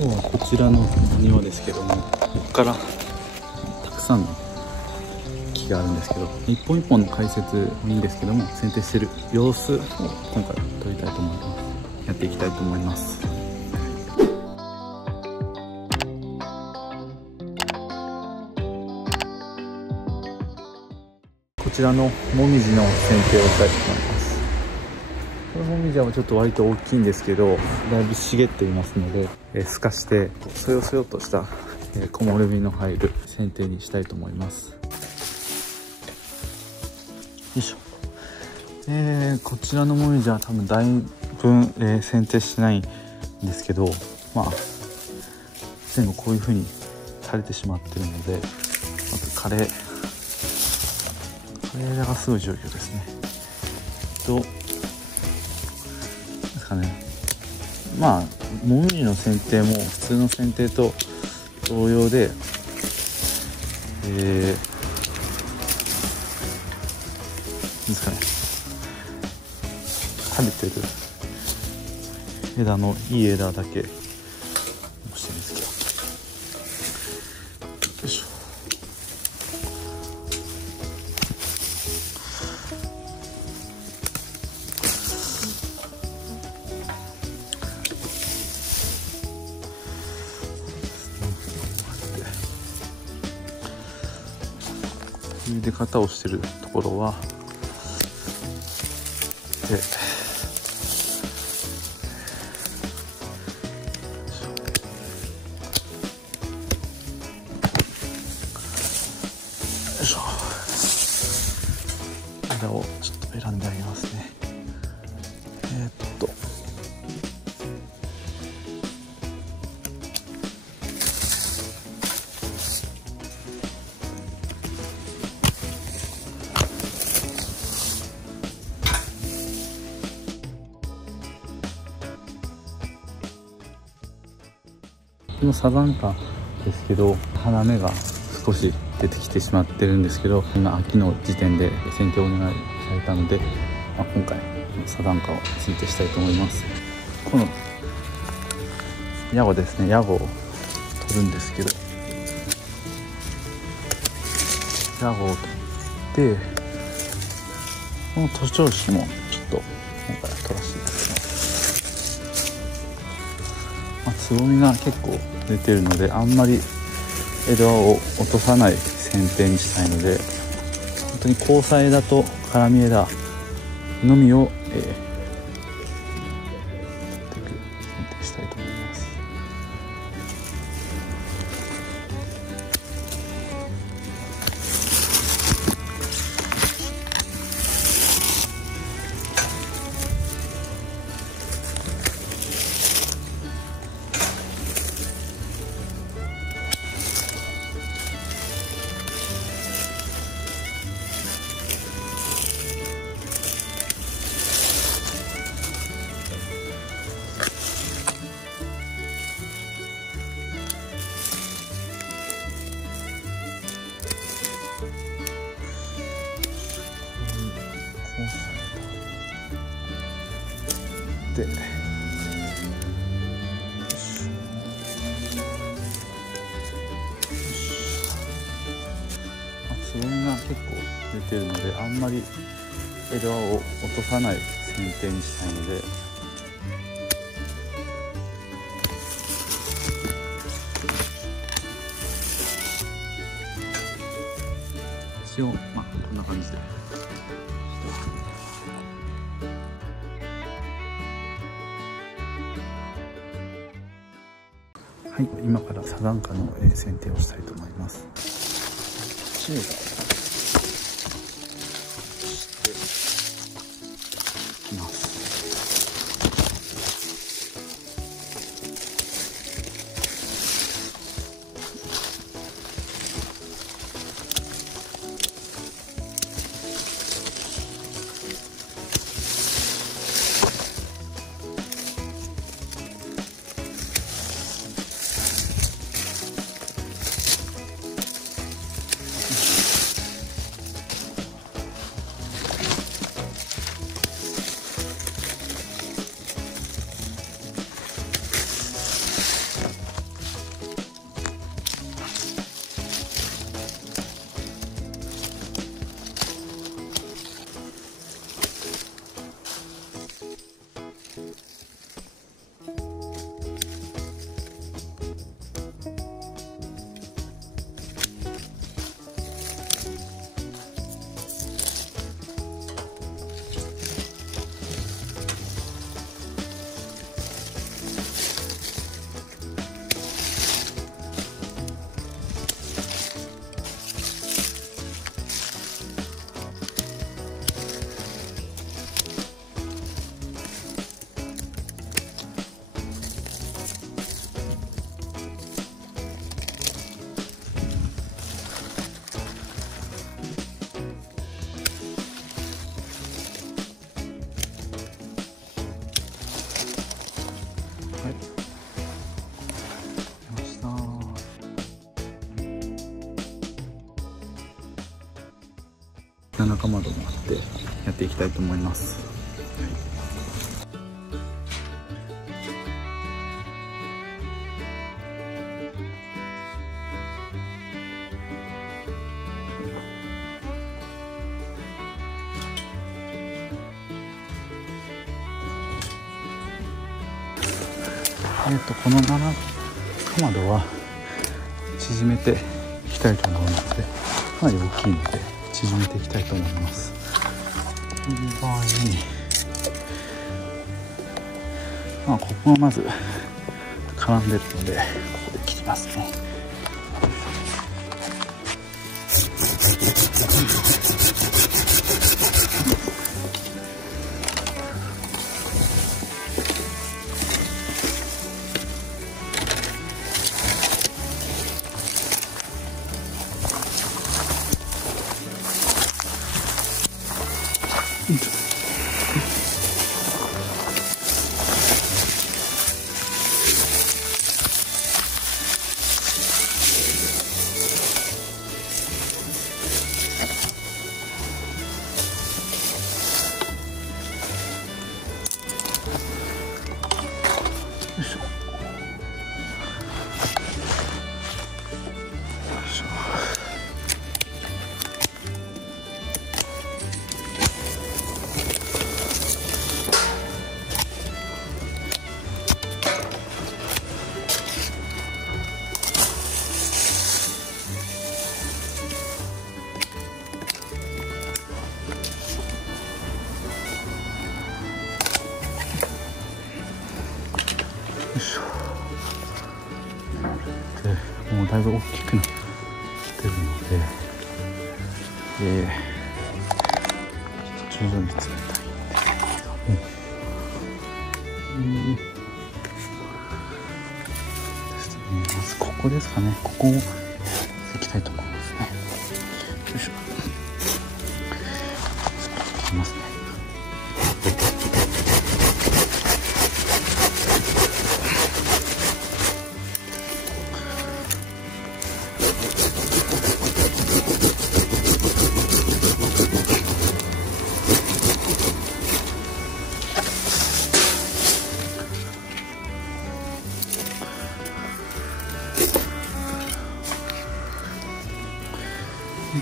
今日はこちらの庭ですけども、ここからたくさんの木があるんですけど、一本一本の解説もいいんですけども、剪定してる様子を今回撮りたいと思います。やっていきたいと思います。こちらのもみじの剪定をしたいと思います。このもみじはちょっと割と大きいんですけど、だいぶ茂っていますので、透かしてそよそよとした木漏れ日の入る剪定にしたいと思います。よいしょ。こちらのもみじは多分だいぶ、剪定してないんですけど、まあ全部こういう風に枯れてしまってるので、まず枯れ枝がすごい状況ですね。ですかね。まあもみじの剪定も普通の剪定と同様で、ですかね。枯れてる枝のいい枝だけ押してるんですけど、よいしょ。いう出方をしてるところは枝をちょっと選んであげますね。このサザンカですけど、花芽が少し出てきてしまってるんですけど、今秋の時点で剪定をお願いされたので、今回サザンカを剪定したいと思います。このヤゴですね、ヤゴを取るんですけど、ヤゴを取って、この徒長枝もちょっと今回は取らせていただきます。つぼみが結構出てるので、あんまり枝を落とさない剪定にしたいので、本当に交差枝と絡み枝のみを、剪定したいと思います。で、つぼみが結構出てるので、あんまり枝を落とさない剪定にしたいので、一応こんな感じで。はい、今からサザンカの剪定をしたいと思います。チューバーしていきます。7かまどもあってやっていきたいと思います。この7かまどは縮めていきたいと思うので、かなり大きいので縮めていきたいと思います。この場合に、ここがまず絡んでるので、ここで切りますね。もうだいぶ大きくなってるので、徐々に冷たいんですけども、ですね、まずここですかね。ここをいきたいと思いますね。よいしょ。いきますね。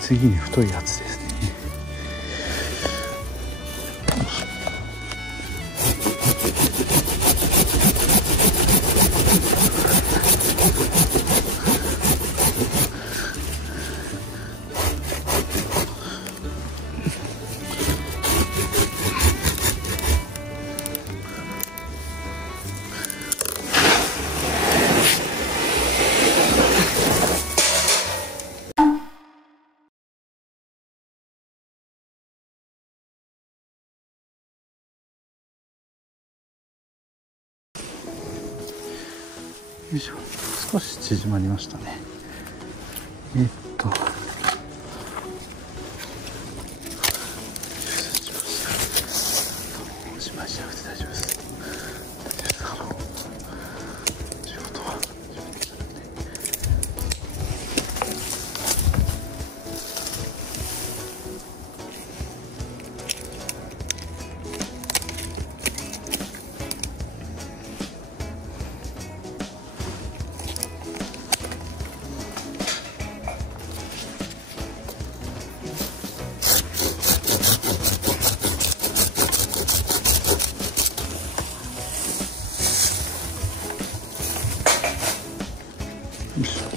次に太いやつですね。よいしょ、少し縮まりましたね。しましなくて大丈夫です。仕事はよいしょ。